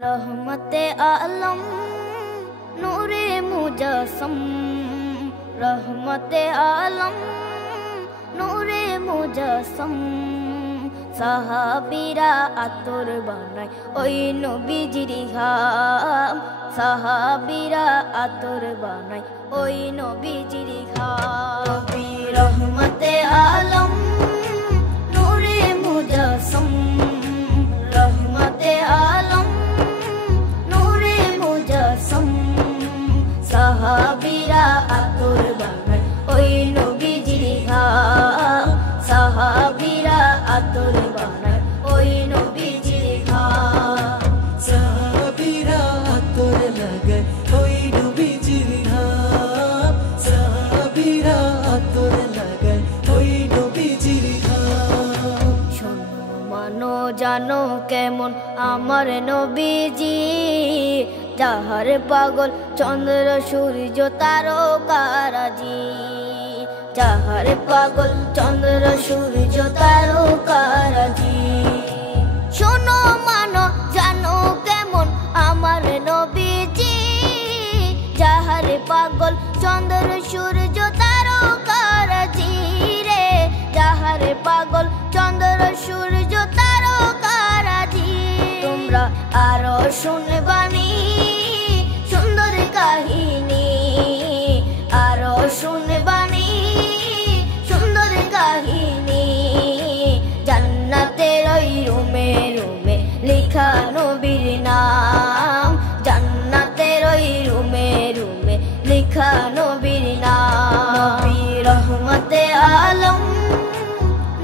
रहमते आलम नूरे मुजस्सम, रहमते आलम नूरे मुजस्सम। साहाबीरा आतोर बानाय ओई नबीजिर घाम, साहाबीरा आतोर बानाय ओई नबीजिर घाम। नबी रहमते आलम नूरे मुजस्सम, रहमते आलम नूरे मुजस्सम। साहाबीरा आतोर बानाय ओई नबीजिर घाम, साहाबीरा आतोर बानाय ओई नबीजिर घाम। साहाबीरा आतोर लागाय ओई नबीजिर घाम, साहाबीरा आतोर लागाय ओई नबीजिर घाम। শোনো মানো জানো কেমন আমার নবীজি, যাহার পাগল চন্দ্র সূর্য তারকারাজি, যাহার পাগল চন্দ্র সূর্য তারকারাজি। শোনো মানো জানো কেমন আমার নবীজি, যাহার পাগল চন্দ্র সূর্য তারকারাজি রে, যাহার পাগল চন্দ্র সূর্য তারকারাজি। তোমরা আরো শুনবানি সুন্দর কাহিনী, আরো শুনবানি সুন্দর কাহিনী। জান্নাতের ওই রুমে রুমে লেখা নবীর নাম, জান্নাতের ওই রুমে রুমে লেখা নবীর নাম। নবী রহমতে আলম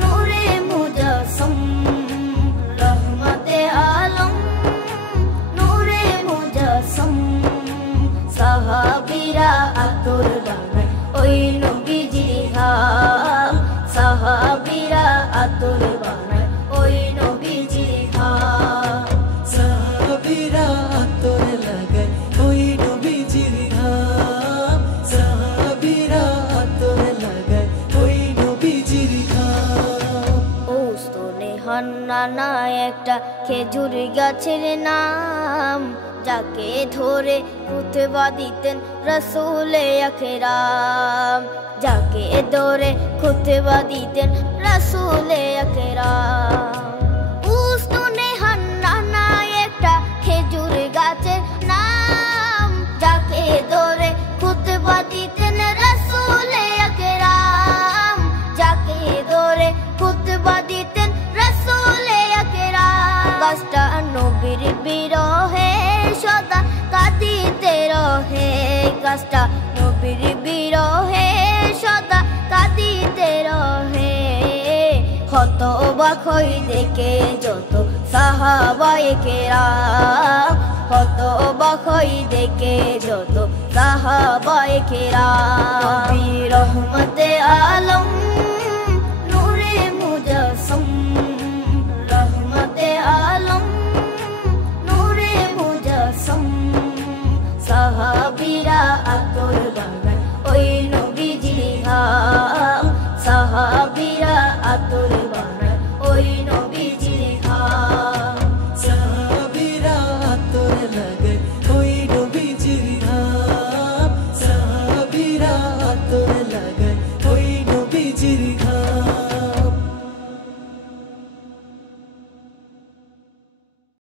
নূরে মুজস্সম, রহমতে আলম নূরে মুজস্সম। সাহাবীরা আতর বানায় ওই নবীজির ঘাম, সাহাবীরা আতর বানায় ওই নবীজির ঘাম। সাহাবীরা আতর লাগায় ওই নবীজির ঘাম, সাহাবীরা আতর লাগায় ওই নবীজির ঘাম। ওস্তনে হান্নানা একটা খেজুর গাছের নাম, যাকে ধরে খুতবা দিতেন রাসূলে আকরাম, যাকে ধরে খুতবা দিতেন রাসূলে আকরাম। উস্তনে হান্নানা একটা খেজুর গাছের নাম, যাকে ধরে খুতবা দিতেন রাসূলে আকরাম, যাকে ধরে খুতবা দিতেন রাসূলে আকরাম। গাছটা নবীর বিরহে সদা কাঁদিতে রহে, গাছটা নবীর বিরহে সদা কাঁদিতে রহে। হতবাক হই দেখে যত সাহাবায়ে কেরাম, হতবাক হই দেখে যত সাহাবায়ে কেরাম। নবী রহমতে আলম